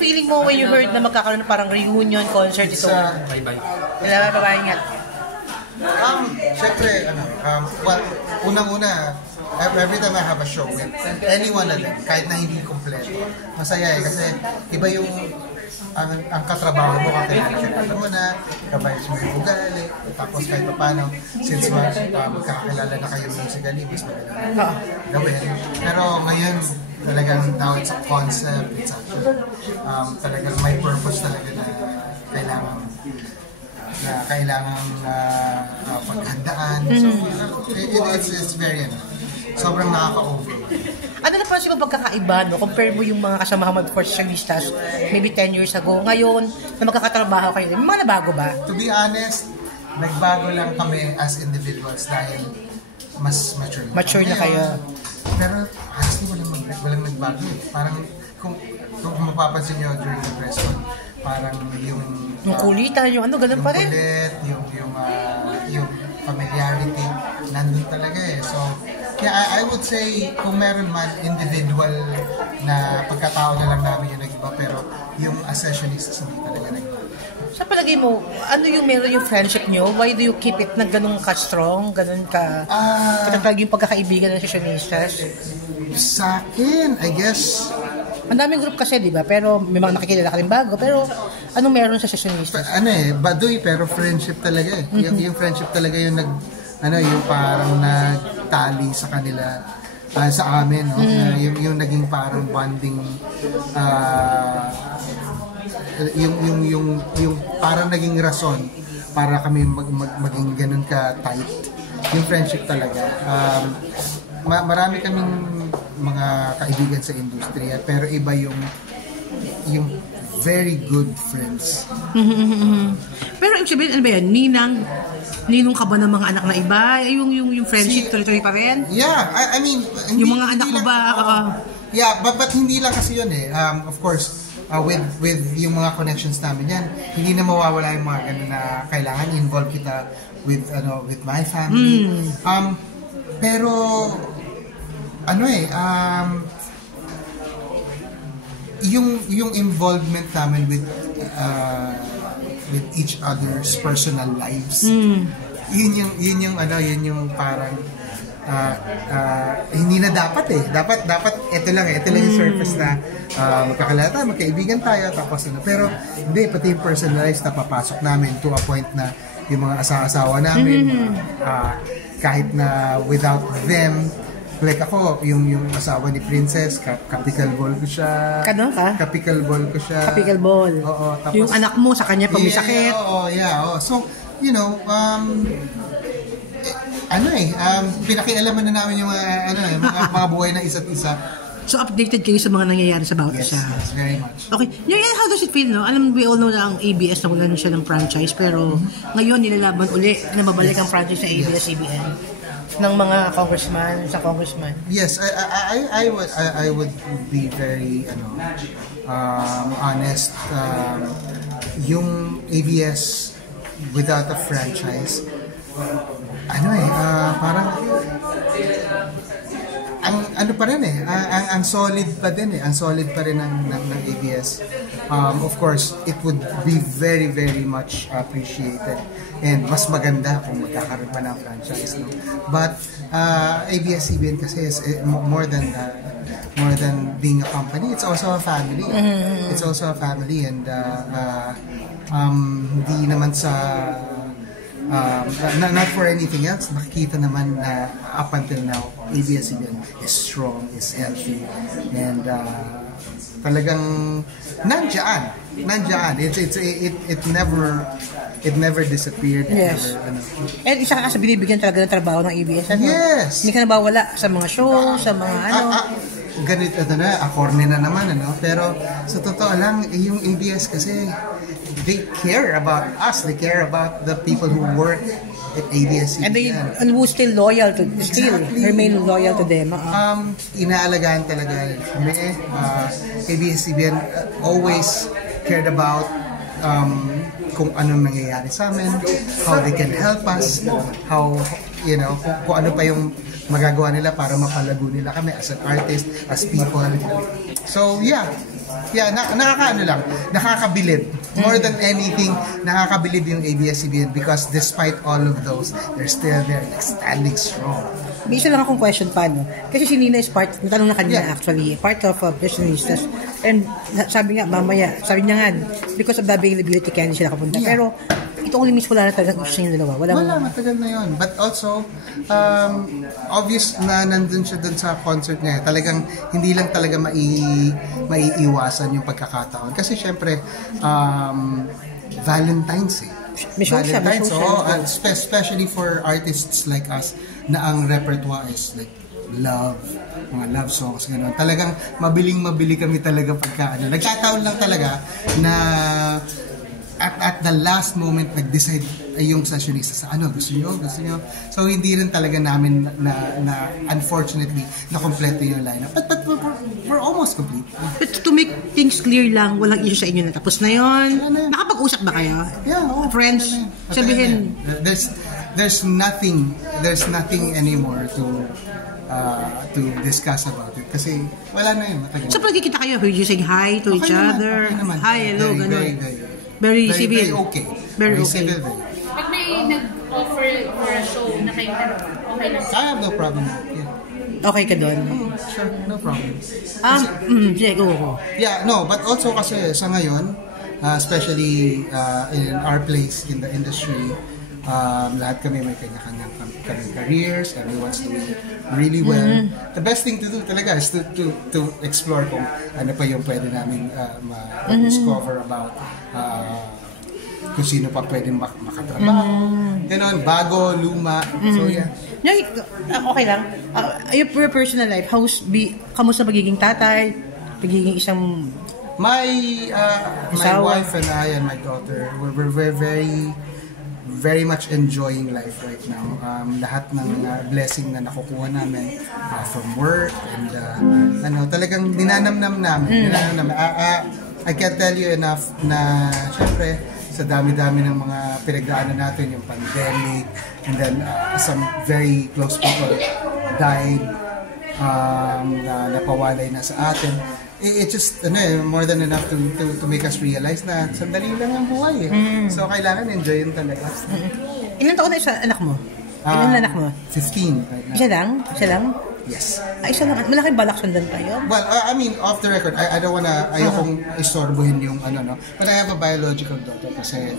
feeling mo when you heard na magkakaroon ng parang reunion concert ito? Bye-bye. Kailangan pa ba nga? Syempre, well, unang-una, every time I have a show with anyone na din, kahit na hindi kompleto, masaya kasi iba yung ang katrabaho mo, kakilala mo na, kabayos mo yung ugali, tapos kahit pa paano, since magkakakilala na kayo musically, mas maganda gawin. Pero ngayon, talagang now it's a concept, it's actually talagang may purpose talaga na kailangan paghandaan. So, it's very, sobrang nakaka-over. Ano na parang siya pagkakaiba, no? Compare mo yung mga kasama mo before Sionistas, maybe 10 years ago. Ngayon, na magkakatrabaho kayo, may mga nabago ba? To be honest, nagbago lang kami as individuals dahil mas mature na. Mature na kayo. Pero honestly, walang nagbago. Parang kung mapapansin nyo during the press con, parang yung kulitan, yung ano, ganun pa rin. Yung familiarity, nandun talaga eh. So, kaya I would say, kung meron man individual na pagkatao na lang namin yung nag-iba, pero yung as sessionistas hindi talaga nag-iba. Sa palagay mo, ano yung meron yung friendship nyo? Why do you keep it na ganun ka-strong? Ganun ka katatag yung pagkakaibigan ng sessionistas? Sa akin, I guess, ang daming group kasi, di ba? Pero may mga nakikilala ka rin bago. Pero anong meron sa sessionistas? Baduy, pero friendship talaga eh. Yung friendship talaga yung yung parang nagtali sa kanila, sa amin, no? Yung naging parang bonding, yung parang naging rason para kami maging ganun ka tight. Yung friendship talaga. Marami kaming mga kaibigan sa industriya, pero iba yung very good friends. Pero ibig sabihin, ano ba yan? Ninong ka ba ng mga anak na iba? Yung friendship tuloy-tuloy pa rin? Yeah, I mean, yung mga anak mo ba? Yeah, but hindi lang kasi yun eh. Of course, with yung mga connections namin yan, hindi na mawawala yung mga ganun na kailangan involve kita with my family. Pero yung involvement namin with each other's personal lives, yun yung parang hindi na dapat ito lang yung surface na magkakilala tayo, magkaibigan tayo, tapos pero hindi, pati yung personalized na papasok namin to a point na yung mga asawa namin, kahit na without them, like ako, yung asawa ni Princess, kapicalball ko siya. Kano ka? Kapicalball ko siya. Kapicalball. Oo. Tapos, yung anak mo, sa kanya pag may sakit. Oo. So, pinakialaman na namin yung mga buhay ng isa't isa. So, updated kayo sa mga nangyayari sa bawat isa. Yes, very much. Okay. How does it feel, no? Alam mo, we all know na ang ABS na wala na siya ng franchise, pero ngayon nilalaban uli na mabalik ang franchise ng ABS-CBN ng mga congressman. Yes, I would be very honest. Yung ABS without a franchise, parang ang solid pa din ang solid pa rin ng ABS. Of course, it would be very, very much appreciated and mas maganda kung magkakaroon pa ng franchise, no? But ABS-CBN kasi is more than being a company, it's also a family. It's also a family, and hindi naman sa not for anything else, nakikita naman na up until now, ABS-CBN is strong, is healthy, and talagang nandiyan. It never disappeared. Yes. And isa ka sa binibigyan talaga ng trabaho ng ABS. Yes. Hindi ka nabawala sa mga show, sa mga ganito corny na naman, pero sa totoo lang, yung ABS kasi they care about us, they care about the people who work at ABS-CBN. And who still loyal to, remain loyal to them. Inaalagaan talaga kami. ABS-CBN always cared about kung anong nangyayari sa amin, how they can help us, how, kung ano pa yung magagawa nila para mapalago nila kami as an artist, as people. So yeah, Yeah, nakakaano lang, nakakabilib. More than anything, nakakabilib yung ABS-CBN because despite all of those, they're still there, like, standing strong. May isa lang akong question pa, no? Kasi si Nina is part, natanong na kanina actually, part of Fashionistas. And sabi nga, mamaya, sabi niya nga, because of the availability kaya hindi sila kapunta. Yeah. Pero, ito only miss wala na talaga gusto niyo dalawa. Wala, matagal na yun. But also, obvious na nandun siya dun sa concert niya. Talagang hindi lang talaga maiiwasan yung pagkakataon. Kasi syempre, Valentine's eh. May show siya. Especially for artists like us na ang repertoire is like love, mga love songs, gano'n. Talagang mabili kami talaga pagka ano. Nagkataon lang talaga na at the last moment nag-decide yung Fashionista sa ano gusto niyo. So hindi rin talaga namin na unfortunately na kompleto yung lineup. But we're almost complete. But to make things clear lang, walang issue sa inyo na tapos na yon. Nakapag-usap ba kayo? Yeah, friends. Sabihin, there's nothing anymore to discuss about it kasi wala na yun, matagal. So pagkikita kayo, you say hi to each other? Hi, hello, gano'n. Very civil. Very okay. Very okay. Civil. Pag may nag-offer for a show na kayo okay lang. I have no problem. Yeah. Okay ka doon? Sure, no problem. Sige, go. Yeah, no, but also kasi sa ngayon, especially in our place in the industry, lahat kami may kanya-kanyang careers, everyone's doing really well. The best thing to do talaga is to explore kung ano pa yung pwede namin ma-discover about kung sino pa pwede makatrabaho. Ganon, bago, luma. So yeah. Okay lang. Your personal life, kamusta pagiging tatay? Pagiging isang... My wife and I and my daughter, we're very much enjoying life right now. Lahat ng blessing na nakukuha namin from work and talagang dinanamnam namin. I can't tell you enough na syempre sa dami-dami ng mga pinagdaanan natin, yung pandemic, and then some very close people died, na napawalay na sa atin. It just more than enough to make us realize na sandali lang ang buhay eh. So kailangan enjoyin talaga. Ilan taon na isa anak mo? Ilan anak mo? 15 right now. Isa lang? Yes. Isa lang. Malaking balak sundan tayo? Well, I mean, off the record, I don't wanna, ayokong istorbohin yung no. But I have a biological daughter kasi